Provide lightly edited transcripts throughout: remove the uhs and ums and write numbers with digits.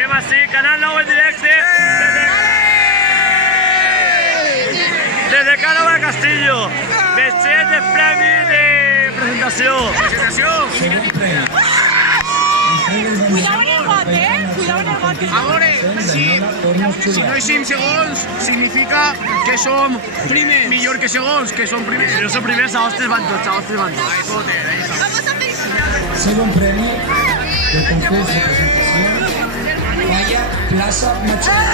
Fem així, canal nou en directe des de Cànova de Castillo. Deixet de premi de presentació. Cuidado en el got, Cuidado en el got. A veure, si no hi 5 segons, significa que som primers. Millor que segons, que som primers. Si no som primers, a hostes van tots, a hostes van tots. Vamos a felicitar. Segon premi del concurs de presentació, Falla Plaça Matxell.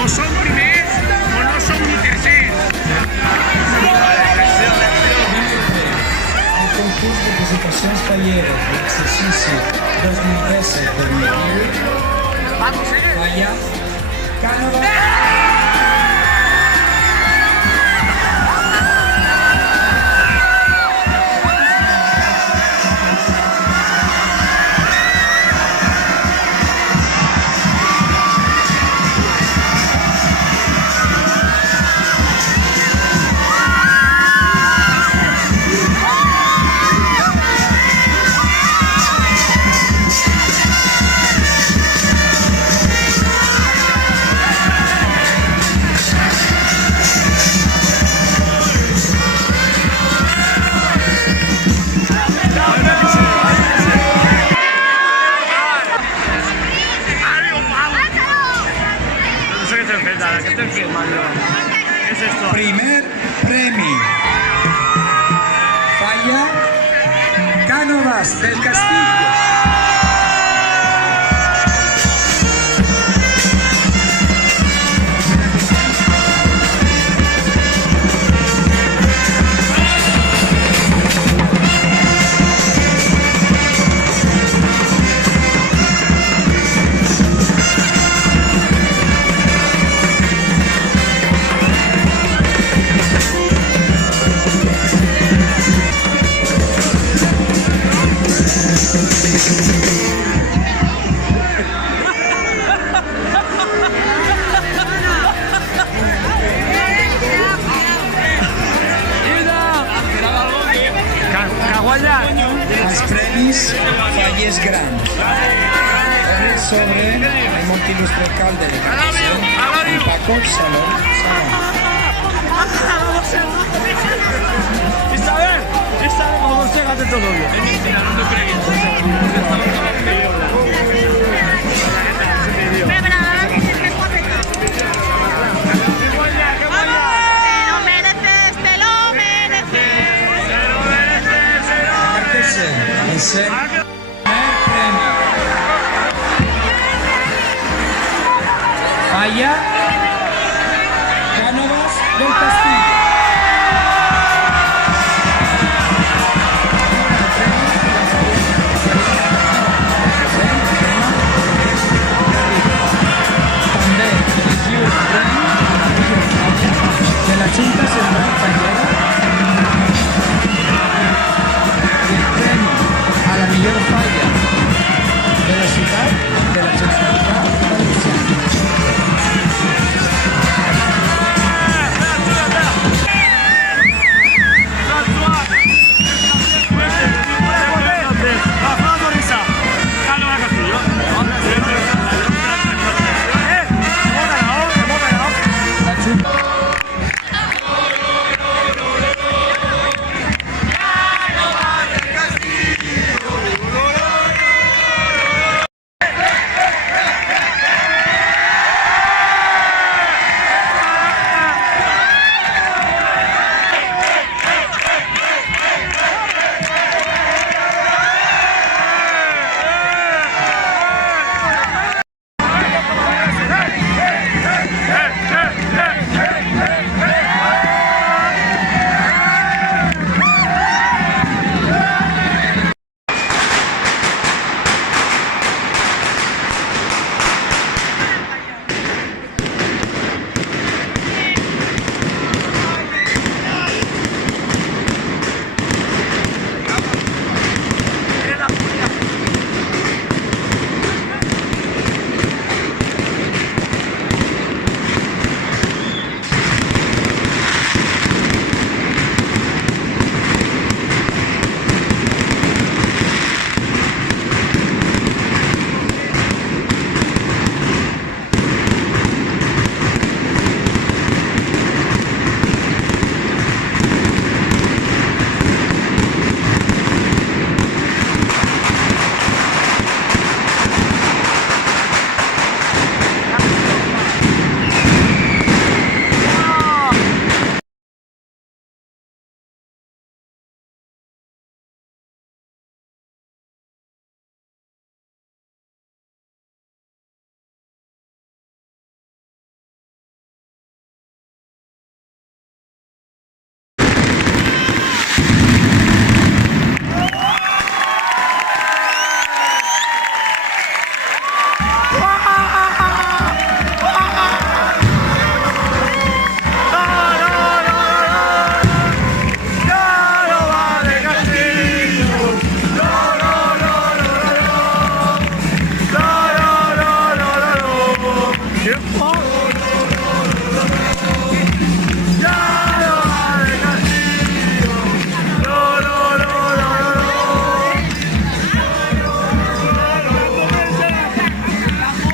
O som primers o no som ni tercers. El concurs de presentacions falleres de l'exercici 2017-2018, Falla Cànova. ¿Qué es esto? Primer premi. Falla Cánovas del Castillo. Els premis Falles Grans. Sobre el molt il·lustre alcalde de Castelló, Paco Salón. Isabel, como no se gate todo bien. El primer premi. Falla Cánovas del Castillo.